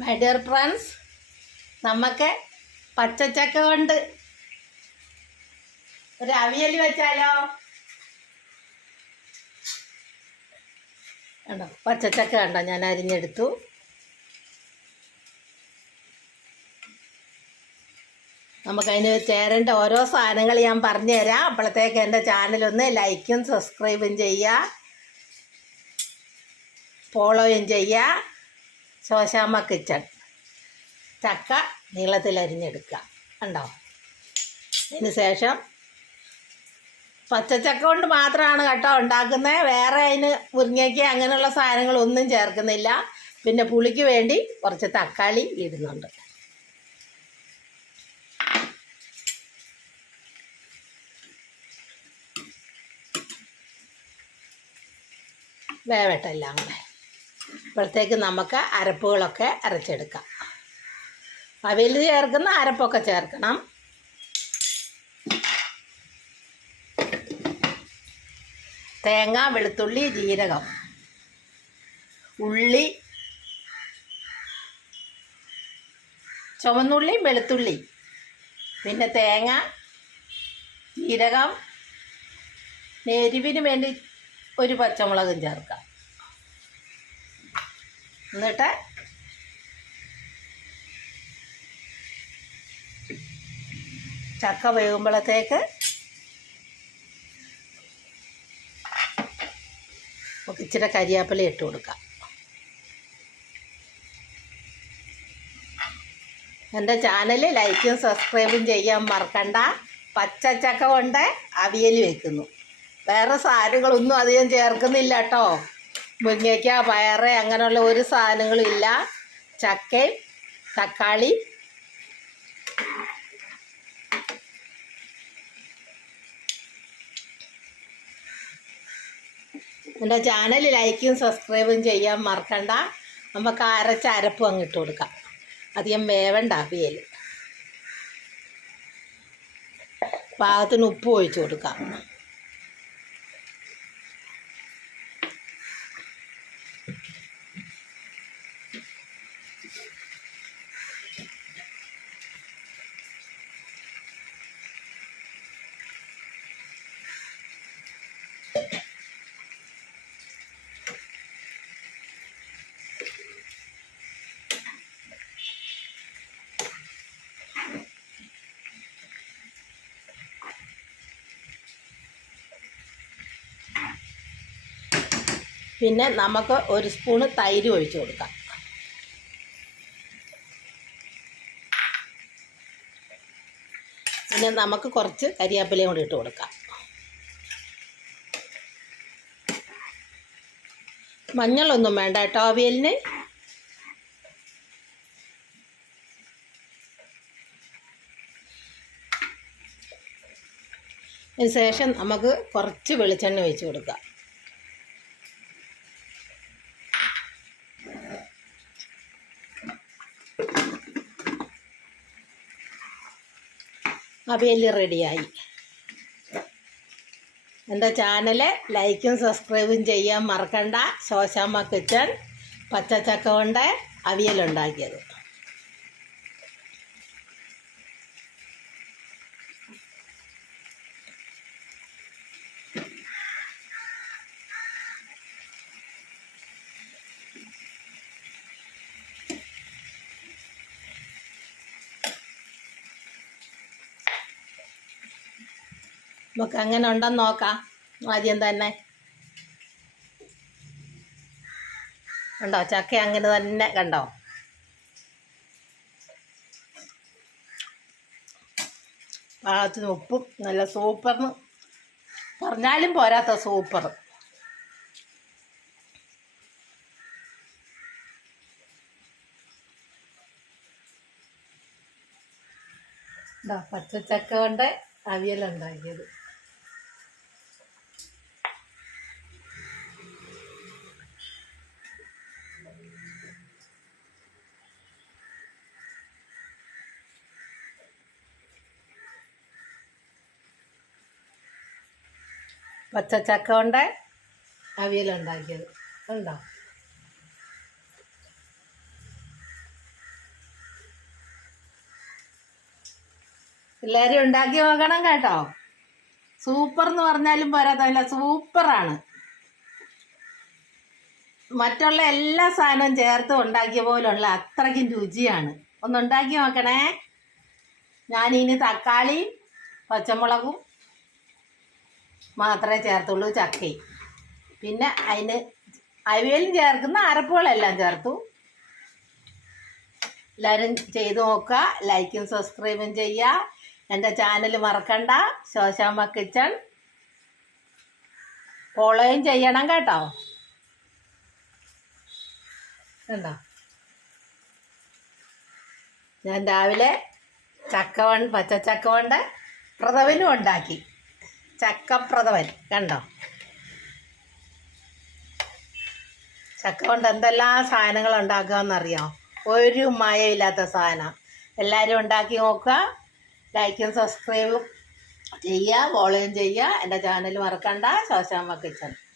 My dear friends നമുക്ക് പച്ചച്ചക്ക കൊണ്ട് ഒരു അവിയൽ വെച്ചാലോ? കണ്ടോ? പച്ചച്ചക്ക കണ്ടോ? ഞാൻ അരിഞ്ഞെടുത്തു. നമുക്കതിന് ചേരേണ്ട ഓരോ സാധനങ്ങൾ ഞാൻ പറഞ്ഞു തരാം അപ്പോഴത്തേക്ക് എന്റെ ചാനലൊന്ന് ലൈക്കും സബ്സ്ക്രൈബും ചെയ്യുക. ഫോളോയും ചെയ്യുക. ശോശാമ്മ കിച്ചൺ ചക്ക നീളത്തിൽ അരിഞ്ഞെടുക്കുക. കണ്ടോ? അതിന് ശേഷം പച്ചച്ചക്ക കൊണ്ട് മാത്രമാണ് കേട്ടോ ഉണ്ടാക്കുന്നത്. വേറെ അതിന് മുരിങ്ങയ്ക്ക് അങ്ങനെയുള്ള സാധനങ്ങളൊന്നും ചേർക്കുന്നില്ല. പിന്നെ പുളിക്ക് വേണ്ടി കുറച്ച് തക്കാളി ഇടുന്നുണ്ട്. വേവട്ടെ എല്ലാം കൂടെ. അപ്പോഴത്തേക്ക് നമുക്ക് അരപ്പുകളൊക്കെ അരച്ചെടുക്കാം. അവയിൽ ചേർക്കുന്ന അരപ്പൊക്കെ ചേർക്കണം. തേങ്ങ വെളുത്തുള്ളി ജീരകം ഉള്ളി ചുവന്നുള്ളി വെളുത്തുള്ളി പിന്നെ തേങ്ങ ജീരകം എരിവിന് വേണ്ടി ഒരു പച്ചമുളകും ചേർക്കാം. എന്നിട്ട് ചക്ക വേകുമ്പോഴത്തേക്ക് ഇച്ചിരി കരിയാപ്പില ഇട്ട് കൊടുക്കാം. എന്റെ ചാനൽ ലൈക്കും സബ്സ്ക്രൈബും ചെയ്യാൻ മറക്കണ്ട. പച്ചച്ചക്ക കൊണ്ട് അവിയൽ വെക്കുന്നു. വേറെ സാരുകളൊന്നും അധികം ചേർക്കുന്നില്ല കേട്ടോ. മുരിങ്ങയ്ക്ക പയറ് അങ്ങനെയുള്ള ഒരു സാധനങ്ങളും ഇല്ല. ചക്കയും തക്കാളി. എന്റെ ചാനൽ ലൈക്കും സബ്സ്ക്രൈബും ചെയ്യാൻ മറക്കണ്ട. നമുക്ക് അരച്ച അരപ്പും അങ്ങ് ഇട്ട് കൊടുക്കാം. അധികം വേവണ്ട അവിയൽ. പാകത്തിന് ഉപ്പ് ഒഴിച്ചു കൊടുക്കാം. പിന്നെ നമുക്ക് ഒരു സ്പൂണ് തൈര് ഒഴിച്ചു കൊടുക്കാം. പിന്നെ നമുക്ക് കുറച്ച് കരിയാപ്പിലയും കൂടി ഇട്ട് കൊടുക്കാം. മഞ്ഞളൊന്നും വേണ്ട കേട്ടോ അവിയലിന്. അതിന് ശേഷം നമുക്ക് കുറച്ച് വെളിച്ചെണ്ണ ഒഴിച്ച് കൊടുക്കാം. അവിയൽ റെഡിയായി. എന്റെ ചാനൽ ലൈക്കും സബ്സ്ക്രൈബും ചെയ്യാൻ മറക്കണ്ട. ശോശാമ്മ കിച്ചൺ പച്ചച്ചക്ക കൊണ്ട് അവിയലുണ്ടാക്കിയത്. നമുക്ക് അങ്ങനെ ഉണ്ടെന്ന് നോക്കാം. ആദ്യം തന്നെ. ഉണ്ടോ ചക്ക അങ്ങനെ തന്നെ കണ്ടോ? പാകത്തിന് ഉപ്പും നല്ല സൂപ്പറിന്. പറഞ്ഞാലും പോരാത്ത സൂപ്പർ. പച്ചച്ചക്ക കൊണ്ട് അവിയലുണ്ടാക്കിയത്. പച്ച ചക്ക കൊണ്ട് അവിയലുണ്ടാക്കിയത് ഉണ്ടോ? പിള്ളേരും ഉണ്ടാക്കി നോക്കണം കേട്ടോ. സൂപ്പർ എന്ന് പറഞ്ഞാലും പോരാത്തല്ല സൂപ്പറാണ് മറ്റുള്ള എല്ലാ സാധനവും ചേർത്ത് ഉണ്ടാക്കിയ പോലുള്ള അത്രയ്ക്കും രുചിയാണ്. ഒന്നുണ്ടാക്കി നോക്കണേ. ഞാനിനി തക്കാളിയും പച്ചമുളകും മാത്രമേ ചേർത്തുള്ളൂ ചക്കയും പിന്നെ അതിന് അവിയലും ചേർക്കുന്ന അരപ്പുകളെല്ലാം ചേർത്തു. എല്ലാവരും ചെയ്ത് നോക്കുക. ലൈക്കും സബ്സ്ക്രൈബും ചെയ്യുക. എന്റെ ചാനൽ മറക്കണ്ട. ശോശാമ്മ കിച്ചൺ. ഫോളോയും ചെയ്യണം കേട്ടോ. കണ്ടോ? ഞാൻ രാവിലെ ചക്കവൺ പച്ചച്ചക്കവണ്ട് പച്ചച്ചക്ക പ്രഥവനും ഉണ്ടാക്കി. ചക്കപ്രഥവൻ കണ്ടോ? ചക്ക കൊണ്ട് എന്തെല്ലാം സാധനങ്ങൾ ഉണ്ടാക്കാമെന്നറിയാം ഒരു മയമില്ലാത്ത സാധനം. എല്ലാവരും ഉണ്ടാക്കി നോക്കുക. ലൈക്കും സബ്സ്ക്രൈബും ചെയ്യുക ഫോളോയും ചെയ്യുക. എന്റെ ചാനൽ മറക്കണ്ട. ശോശാമ്മ കിച്ചൺ